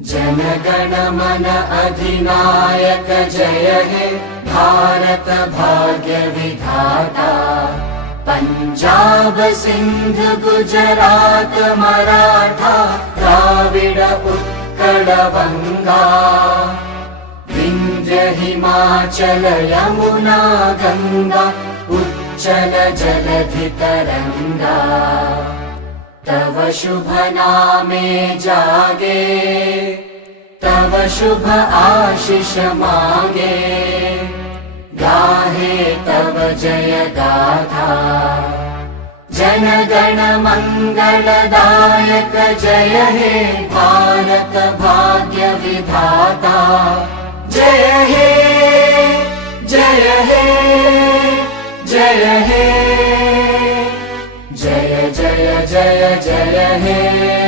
जनगण मन अधिनायक जय हे भारत भाग्य विधाता। पंजाब सिंध गुजरात मराठा द्राविड उत्कल बंगा। विंध्य हिमाचल यमुना गंगा उच्चल जलधि तरंगा। तव शुभ नामे जागे तव शुभ आशीष मागे। गाहे तव जय गाथा जनगण मंगलदायक जय हे भारत भाग्य विधाता। जय हे जय हे जय हे जय जय जय जय हे।